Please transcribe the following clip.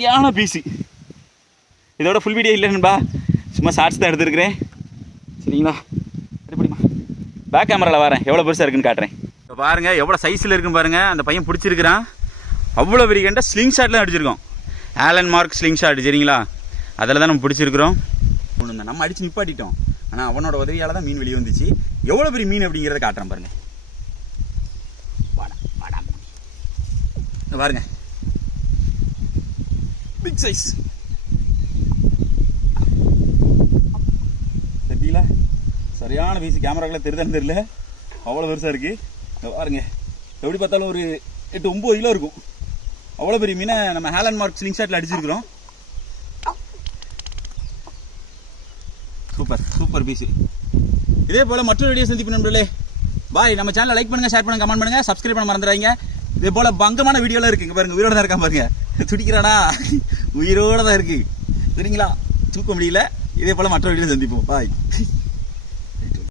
சரியான பீஸு. இதோட full video இல்லை நண்பா, சும்மா ஷார்ட்ஸ் தான் எடுத்துருக்கிறேன். சரிங்களா, சரிப்படிமா பேக் கேமராவில் வரேன், எவ்வளோ பெருசாக இருக்குன்னு காட்டுறேன். இப்போ பாருங்கள் எவ்வளோ சைஸில் இருக்குன்னு பாருங்கள். அந்த பையன் பிடிச்சிருக்கிறான். அவ்வளோ பெரிய கண்டா ஸ்லிங் ஷாட்லாம் அடிச்சிருக்கோம். Alan Mark slingshot. சரிங்களா, அதில் தான் நம்ம பிடிச்சிருக்கிறோம். ஒன்று நம்ம அடித்து நிப்பாட்டிட்டோம், ஆனால் அவனோட உதவியால் தான் மீன் வெளியே வந்துச்சு. எவ்வளோ பெரிய மீன் அப்படிங்கிறத காட்டுறேன் பாருங்கள். பாருங்க, பிக் சைஸ். தெரியல, சரியான பீஸ். கேமராக்குள்ள தெரியுதான்னு தெரியல, அவ்வளோ பெருசாக இருக்குது. பாருங்க, எப்படி பார்த்தாலும் ஒரு 8-9 கிலோ இருக்கும். அவ்வளோ பெரிய மீனை நம்ம ஆலன் மார்க் ஸ்லிங் ஷாட்டில் அடிச்சிருக்கிறோம். Super super piece. இதே போல் மற்றொரு வீடியோ சந்திப்பு நண்பர்களே. பாய். நம்ம சேனலை லைக் பண்ணுங்கள், ஷேர் பண்ணுங்கள், கமெண்ட் பண்ணுங்கள், சப்ஸ்கிரைப் பண்ண மறந்துடாதீங்க. இதே போல் பங்கமான வீடியோலாம் இருக்குங்க பாருங்க. உயிரோட தான் இருக்கான் பாருங்க, துடிக்கிறானா, உயிரோட தான் இருக்குது. சரிங்களா, தூக்க முடியல. இதே போல் மற்ற வீடியோ சந்திப்போம். பாய்.